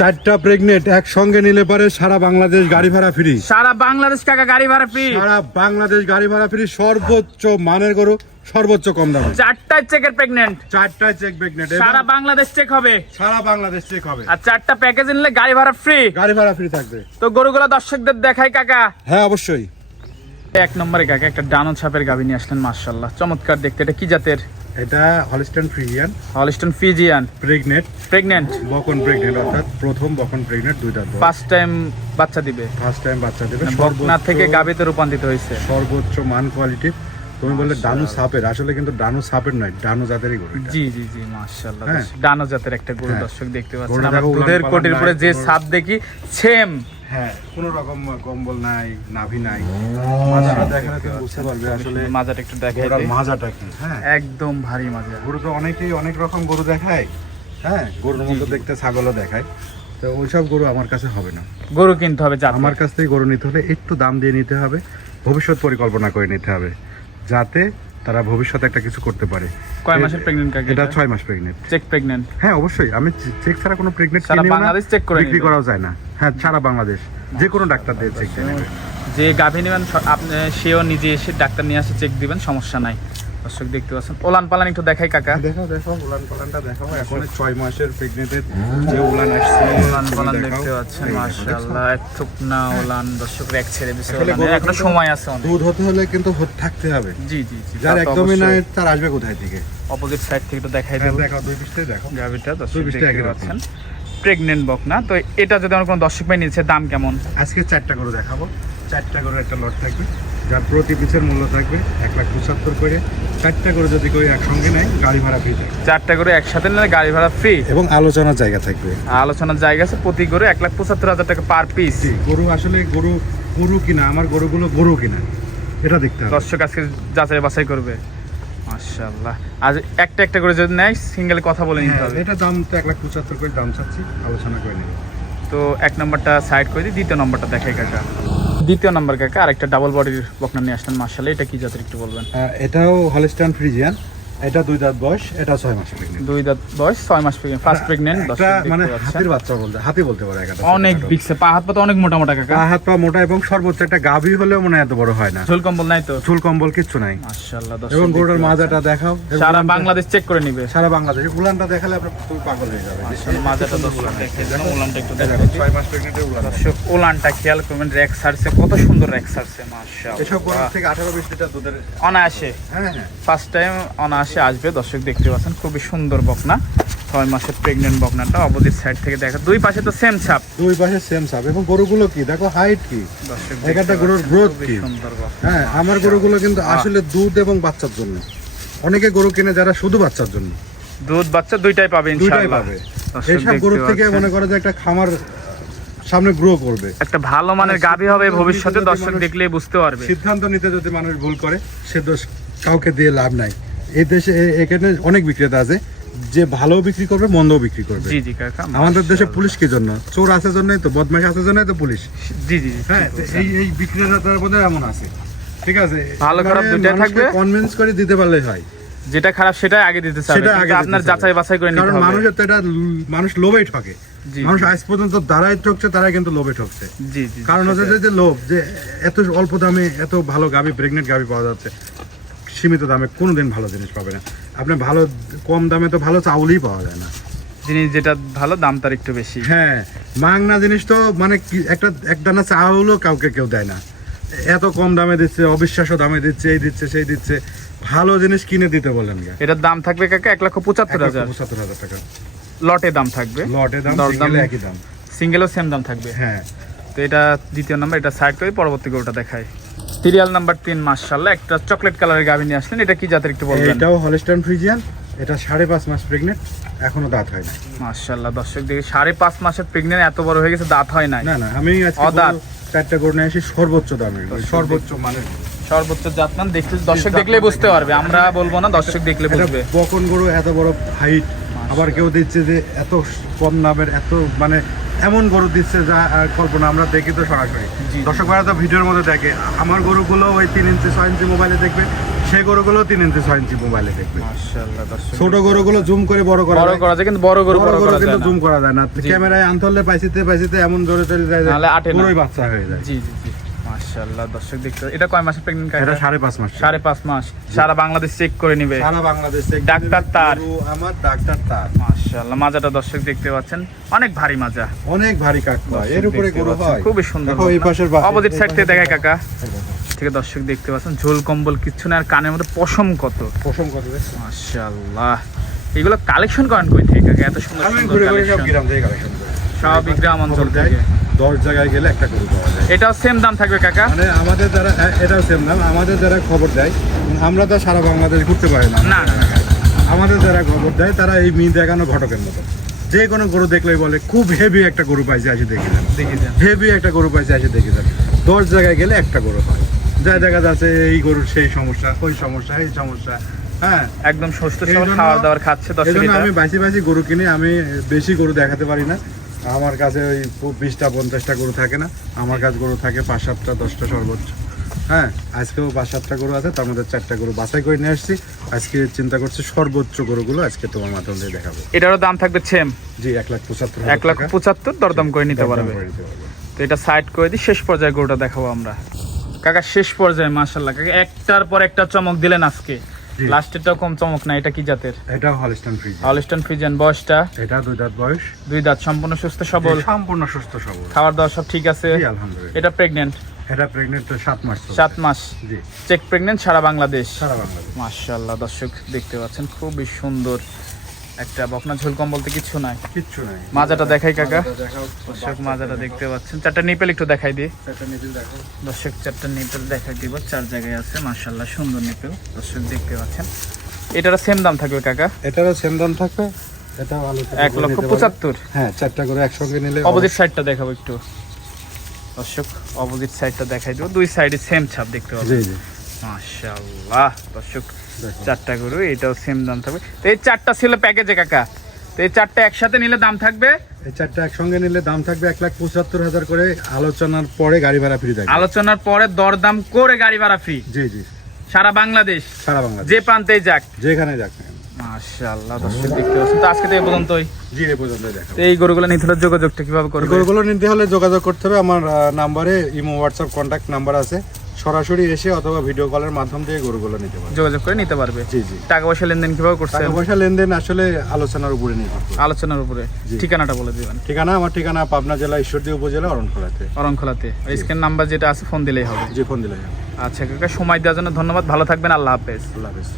চারটা প্রেগনেন্ট একসঙ্গে নিলে পারে সারা বাংলাদেশ গাড়ি ভাড়া ফ্রি সারা বাংলাদেশ কাকা গাড়ি ভাড়া ফ্রি সারা বাংলাদেশ গাড়ি ভাড়া ফ্রি সর্বোচ্চ মানের গরু সর্বোচ্চ কম দামে। চারটায় চেকের প্রেগনেন্ট চারটায় চেক প্রেগনেন্ট সারা বাংলাদেশ চেক হবে। সারা বাংলাদেশ চেক হবে। আর চারটা প্যাকেজ নিলে গাড়ি ভাড়া ফ্রি গাড়ি ভাড়া ফ্রি থাকবে। তো গরুগুলো দর্শকদের দেখাই কাকা। হ্যাঁ অবশ্যই। এক নম্বরে কাকা একটা ডানো ছাপের গাভী নিয়ে আসলেন মার্শাল্লাহ চমৎকার দেখতে এটা কি জাতের? এটা Holstein Friesian Holstein Friesian pregnant pregnant বকন pregnant অর্থাৎ প্রথম বকন প্রেগনেন্ট দুই দাঁত ফার্স্ট টাইম বাচ্চা দিবে। ফার্স্ট টাইম বাচ্চা দেবে। বকনা থেকে গাভীতে রূপান্তরিত হয়েছে। সর্বোচ্চ মান কোয়ালিটি তুমি বললে ডানু সাপের। আসলে কিন্তু ডানু সাপের নয় ডানু জাতেরই গরু জি জি জি মাশাআল্লাহ। হ্যাঁ। ডানো জাতের একটা গরু হ্যাঁ। দর্শক দেখতে পাচ্ছেন। আমরা দুধের কোটির উপরে যে সাপ দেখি সেম হ্যাঁ কোনো রকম কম্বল নাই নাভি নাই। মাজাটা দেখালে তুমি বুঝতে পারবে আসলে মাজাটা একটু দেখাই মাজাটা কি হ্যাঁ। একদম ভারী মাজা গরু তো অনেকেই অনেক রকম গরু দেখায় হ্যাঁ গরুর মতো দেখতে ছাগলও দেখায়। তো ওইসব গরু আমার কাছে হবে না। গরু কিনতে হবে আমার কাছ থেকে গরু নিতে হলে একটু দাম দিয়ে নিতে হবে ভবিষ্যৎ পরিকল্পনা করে নিতে হবে যাতে তারা ভবিষ্যতে একটা কিছু করতে পারে। কয় মাসের প্রেগনেন্ট কাকে এটা ছয় মাস প্রেগনেন্ট চেক হ্যাঁ অবশ্যই। আমি চেক ছাড়া কোনো প্রেগনেন্ট সারা বাংলাদেশ check করে বিক্রি করাও যায় না। হ্যাঁ সারা বাংলাদেশ। যে কোনো ডাক্তার দিয়ে চেক দিয়ে নেবে। যে গাভী নেবেন আপনি সেও নিজে এসে ডাক্তার নিয়ে আসে চেক দিবেন সমস্যা নাই। দর্শক দেখতে পাচ্ছেন। ওলান পালান একটু দেখাই কাকা। দেখো দেখো উলান পালানটা দেখো এখন ছয় মাসের প্রেগনেন্টের যে উলান আসছে ওলান পালান দেখতে পাচ্ছেন মাশাআল্লাহ এক না ওলান। দর্শক এক ছেড়ে দিছে। গরু এখনও সময় আছে অনেক। দুধ হতে হলে কিন্তু হতে থাকতে হবে। জি জি জি। যার একদমই নাই তার আসবে কোথায় থেকে? অপোজিট সাইড থেকে একটু দেখাই হ্যাঁ, দেবো। দেখো দুই পিসটাই দেখো গাভীটা দর্শক দেখতে পাচ্ছেন। প্রেগনেন্ট বক না? তো এটা যদি আমার কোনো দর্শক ভাই নিচ্ছে দাম কেমন? আজকে চারটা করে দেখাবো। চারটা করে একটা লট থাকবে যার প্রতি পিসের মূল্য থাকবে এক লাখ পঁচাত্তর করে। চারটা করে যদি কেউ একসঙ্গে নেয় গাড়ি ভাড়া ফ্রি থাকবে। চারটা করে একসাথে নিলে গাড়ি ভাড়া ফ্রি এবং আলোচনার জায়গা থাকবে। আলোচনার জায়গা আছে প্রতি করে এক লাখ পঁচাত্তর হাজার টাকা পার পিস গরু আসলে গরু গরু কিনা আমার গরুগুলো গরু কিনা এটা দেখতে হবে। দর্শক আজকে যাচাই বাছাই করবে। মাশাআল্লাহ। আজ একটা একটা করে যদি নেয় সিঙ্গেল কথা বলে নিতে হ্যাঁ, হবে। এটা দাম তো এক লাখ পঁচাত্তর করে দাম চাচ্ছি আলোচনা করে নেব। তো এক নম্বরটা সাইড করে দিই দ্বিতীয় নম্বরটা দেখাই কাকা। দ্বিতীয় নম্বর কাকা আরেকটা ডাবল বডির বকনা নিয়ে আসলেন মার্শাল এটা কি জাতের একটু বলবেন? এটাও হলস্টান ফ্রিজিয়ান এটা দুই দাঁত বয়স এটা ছয় মাস প্রেগনেন্ট দুই দাঁত বয়স ছয় মাস ফার্স্ট প্রেগনেন্ট মানে হাতির বাচ্চা বলতে হাতি বলতে পারে অনেক বিগছে পা হাত পাতা অনেক মোটা মোটা কাকা। হাত পা মোটা এবং সর্বোচ্চ একটা গাভী হলেও মনে হয় এত বড় হয় না। ঝোল কম্বল নাই তো? চুল কম্বল কিচ্ছু নাই। মাশাআল্লাহ এবং দর্শক মাজাটা দেখাও। সারা বাংলাদেশ চেক করে নিবে। সারা বাংলাদেশ। উলানটা দেখালে আপনার খুবই পাগল হয়ে যাবে। মাশাআল্লাহ, মাজাটা দর্শক দেখে দিলাম, উলানটা একটু এই দেখাই দেখো, দিই। ছয় মাস প্রেগনেন্টের উলান। দর্শক উলানটা খেয়াল করবেন র্যাক সারছে কত সুন্দর র্যাক সারছে এসব গরু থেকে আঠারো বিশ লিটার দুধের অনায়াসে। হ্যাঁ হ্যাঁ। ফার্স্ট টাইম অনায়াসে। আসবে। দর্শক দেখতে পাচ্ছেন খুবই সুন্দর বকনা। ছয় মাসের প্রেগনেন্ট বকনাটা অপোজিট সাইড থেকে দেখা দুই পাশে তো সেম ছাপ। দুই পাশে সেম সাপ এবং গরুগুলো কি? দেখো হাইট কি? দর্শক এক একটা গরুর খুবই কি? সুন্দর হ্যাঁ আমার গরুগুলো কিন্তু আসলে দুধ এবং বাচ্চার জন্য। অনেকে গরু কিনে যারা শুধু বাচ্চার জন্য। দুধ বাচ্চা দুইটাই পাবে দুইটাই পাবে। এইসব গরু থেকে মনে করে যে একটা খামার সামনে গ্রো করবে। একটা ভালো মানের মানে গাভী হবে ভবিষ্যতে দর্শক দেখলেই বুঝতে পারবে। সিদ্ধান্ত নিতে যদি মানুষ ভুল করে সে দোষ কাউকে দিয়ে লাভ নাই। এই দেশে এখানে অনেক বিক্রেতা আছে যে ভালো বিক্রি করবে মন্দও বিক্রি করবে। জি জি কাকা। আমাদের দেশে পুলিশ কি জন্য? চোর আছে জন্যই তো বদমাশ আছে জন্যই তো পুলিশ। জি জি হ্যাঁ। এই এই বিক্রেতাদের মধ্যে এমন আছে। ঠিক আছে? ভালো খারাপ দুইটাই থাকবে। কনভিন্স করে দিতে পারলেই হয়। যেটা খারাপ সেটাই আগে দিতে চাবে সেটা আগে আপনার। যাচাই বাছাই করে নিতে হবে। কারণ মানুষের তো এটা মানুষ লোভেই ঠকে। মানুষ আজ পর্যন্ত দাঁড়ায় ঠকছে তারাই কিন্তু লোভে ঠকছে। জি জি কারণ হচ্ছে যে- লোভ যে এত অল্প দামে এত ভালো গাভি প্রেগনেন্ট গাভি পাওয়া যাচ্ছে। সীমিত দামে কোনোদিন ভালো জিনিস পাবে না। আপনি ভালো কম দামে তো ভালো চাউলই পাওয়া যায় না। জিনিস যেটা ভালো দাম তার একটু বেশি। হ্যাঁ মাংনা জিনিস তো মানে একটা এক দানা চাউলও কাউকে কেউ দেয় না। এত কম দামে দিচ্ছে অবিশ্বাস্য দামে দিচ্ছে এই দিচ্ছে সেই দিচ্ছে। ভালো জিনিস কিনে দিতে বলেন এটার দাম থাকবে কাকা এক লক্ষ পঁচাত্তর হাজার। পঁচাত্তর হাজার টাকা। লটে দাম থাকবে। লটে দাম একই দাম। সিঙ্গেলও সেম দাম থাকবে। হ্যাঁ। তো এটা দ্বিতীয় নাম্বার এটা সাইড করে পরবর্তী ওটা দেখাই। সিরিয়াল নাম্বার তিন মাসাল্লাহ একটা চকলেট কালারের গাভী নিয়ে আসলেন। এটা কি জাতের একটু বলবেন? এটাও হলিস্টান ফ্রিজিয়ান এটা সাড়ে পাঁচ মাস প্রেগনেন্ট এখনও দাঁত হয় না মাশাল্লাহ দর্শক দেখি সাড়ে পাঁচ মাসের প্রেগনেন্ট এত বড় হয়ে গেছে দাঁত হয় নাই। না না আমি অদাঁত। চারটা গরু নিয়ে আসি সর্বোচ্চ দামে সর্বোচ্চ মানের। সর্বোচ্চ জাতমান দেখতে দর্শক দেখলে বুঝতে পারবে। আমরা বলব না দর্শক দেখলে বুঝবে। বকন গরু এত বড় হাইট আবার কেউ দিচ্ছে যে এত কম নামের এত মানে এমন গরু দিচ্ছে যা কল্পনা আমরা দেখি তো সরাসরি। জি। দর্শক ভাইরা তো ভিডিওর মধ্যে দেখে আমার গরুগুলো ওই তিন ইঞ্চি ছয় ইঞ্চি মোবাইলে দেখবে সেই গরুগুলো তিন ইঞ্চি ছয় ইঞ্চি মোবাইলে দেখবে। ছোট গরুগুলো জুম করে বড় করা বড় করা যায় কিন্তু বড় গরু বড় গরু কিন্তু জুম করা যায় না। ক্যামেরায় আনতে হলে পাইছিতে পাইছিতে এমন জোরে চলে যায়। পুরোই বাচ্চা হয়ে যায়। জি জি। মাশাআল্লাহ দর্শক দেখতে এটা কয় মাসের প্রেগন্যান্ট এটা সাড়ে পাঁচ মাস। সাড়ে পাঁচ মাস। সারা বাংলাদেশ চেক করে নিবে। সারা বাংলাদেশে ডাক্তার তার। আমার ডাক্তার তার। মাশাআল্লাহ মাজাটা দর্শক দেখতে পাচ্ছেন অনেক ভারী মাজা। অনেক ভারী হয় এর উপরে গরু হয়। খুবই সুন্দর দেখো এই পাশের অপোজিট সাইড থেকে দেখায় কাকা। থেকে দর্শক দেখতে পাচ্ছেন ঝোল কম্বল কিচ্ছু না আর কানের মধ্যে পশম কত। পশম কত? মাশাআল্লাহ। এগুলো কালেকশন করেন কই থেকে কাকা? এত সুন্দর সুন্দর সব কালেকশন করি। গ্রাম অঞ্চল থেকে। দশ জায়গায় গেলে একটা গরু পাওয়া যায়। এটাও সেম দাম থাকবে কাকা? মানে আমাদের যারা এটাও সেম নাম আমাদের যারা খবর দেয় আমরা তো সারা বাংলাদেশ ঘুরতে পারি না। না আমাদের যারা খবর দেয় তারা এই মি দেখানো ঘটকের মতো। যে কোনো গরু দেখলেই বলে খুব হেভি একটা গরু পাইছে আসে দেখে যান হেভি একটা গরু পাইছে আসে দেখে যান দশ জায়গায় গেলে একটা গরু হয় যা দেখা যাচ্ছে এই গরুর সেই সমস্যা ওই সমস্যা এই সমস্যা। হ্যাঁ? একদম সুস্থ খাবার দাবার খাচ্ছে আমি বাসি বাসি গরু কিনে আমি বেশি গরু দেখাতে পারি না। আমার কাছে ওই বিশটা পঞ্চাশটা গরু থাকে না। আমার কাছে গরু থাকে পাঁচ সাতটা দশটা সর্বোচ্চ। হ্যাঁ আজকেও পাঁচ সাতটা গরু আছে তার মধ্যে চারটা গরু বাছাই করে নিয়ে আসছি। আজকে চিন্তা করছি সর্বোচ্চ গরুগুলো আজকে তোমার মাধ্যম দিয়ে দেখাবো। এটারও দাম থাকবে সেম জি এক লাখ পঁচাত্তর এক লাখ পঁচাত্তর দরদাম করে নিতে পারবে। তো এটা সাইড করে দিই শেষ পর্যায়ে গরুটা দেখাবো আমরা। কাকা শেষ পর্যায়ে মাশাল্লাহ কাকা একটার পর একটা চমক দিলেন আজকে। কম চমক না এটা কি জাতের? এটা হলস্টন ফ্রিজ হলস্টন ফ্রিজেন বয়সটা? এটা দুই দাঁত বয়স। দুই দাঁত সম্পূর্ণ সুস্থ সবল? সম্পূর্ণ সুস্থ সবল। খাবার দাওয়া সব ঠিক আছে? আলহামদুলিল্লাহ। এটা প্রেগন্যান্ট এটা প্রেগনেন্ট সাত মাস চলছে। মাস? জি। চেক প্রেগনেন্ট সারা বাংলাদেশ? সারা বাংলাদেশ। মাশাল্লাহ দর্শক দেখতে পাচ্ছেন খুবই সুন্দর। একটা বকনা ঝোল কম বলতে কিছু নাই। কিচ্ছু নাই। মাজাটা দেখাই কাকা। দর্শক মাজাটা দেখতে পাচ্ছেন। চারটা নিপেল একটু দেখাই দিই। চারটা নিপিল দেখো দর্শক চারটা নিপেল দেখাই দিব। চার জায়গায় আছে মাশাল্লাহ সুন্দর নিপেল। দর্শক দেখতে পাচ্ছেন। এটার সেম দাম থাকবে কাকা? এটারও সেম দাম থাকবে। এটাও আলোচনা এক লক্ষ পঁচাত্তর। হ্যাঁ চারটা করে একসঙ্গে নিলে অপোজিট সাইডটা দেখাবো একটু। দর্শক অপোজিট সাইডটা দেখাই দেবো। দুই সাইডে সেম ছাপ দেখতে পাবো জি জি। মাশাল্লাহ দর্শক। চারটা গরু এটাও সেম দাম থাকবে। তো এই চারটা ছিল প্যাকেজে কাকা। তো এই চারটা একসাথে নিলে দাম থাকবে? এই চারটা একসঙ্গে নিলে দাম থাকবে এক লাখ পঁচাত্তর হাজার করে। আলোচনার পরে গাড়ি ভাড়া ফ্রি থাকবে। আলোচনার পরে দরদাম করে গাড়ি ভাড়া ফ্রি জি জি। সারা বাংলাদেশ? সারা বাংলাদেশ। যে প্রান্তেই যাক। যেখানে যাক। মাশাআল্লাহ দর্শক দেখতে পাচ্ছেন। তো আজকে তো এই পর্যন্তই। জি এই পর্যন্ত দেখো তো এই গরুগুলো নিতে হলে যোগাযোগটা কীভাবে করবে? গরুগুলো নিতে হলে যোগাযোগ করতে হবে। আমার নাম্বারে ইমো হোয়াটসঅ্যাপ কন্ট্যাক্ট নাম্বার আছে। সরাসরি এসে অথবা ভিডিও কলের মাধ্যম দিয়ে গরুগুলো নিতে পারবে। যোগাযোগ করে নিতে পারবে? জি জি। টাকা পয়সা লেনদেন কীভাবে করছে টাকা পয়সা লেনদেন আসলে আলোচনার উপরে নির্ভর করে। আলোচনার উপরে। ঠিকানাটা বলে দিবেন। ঠিকানা আমার ঠিকানা পাবনা জেলা ঈশ্বরদী উপজেলা অরণখোলাতে। অরণখোলাতে। স্ক্রিন নাম্বার যেটা আছে ফোন দিলেই হবে। যে ফোন দিলেই হবে। আচ্ছা কাকা সময় দেওয়ার জন্য ধন্যবাদ। ভালো থাকবেন। আল্লাহ হাফেজ। আল্লাহ হাফেজ।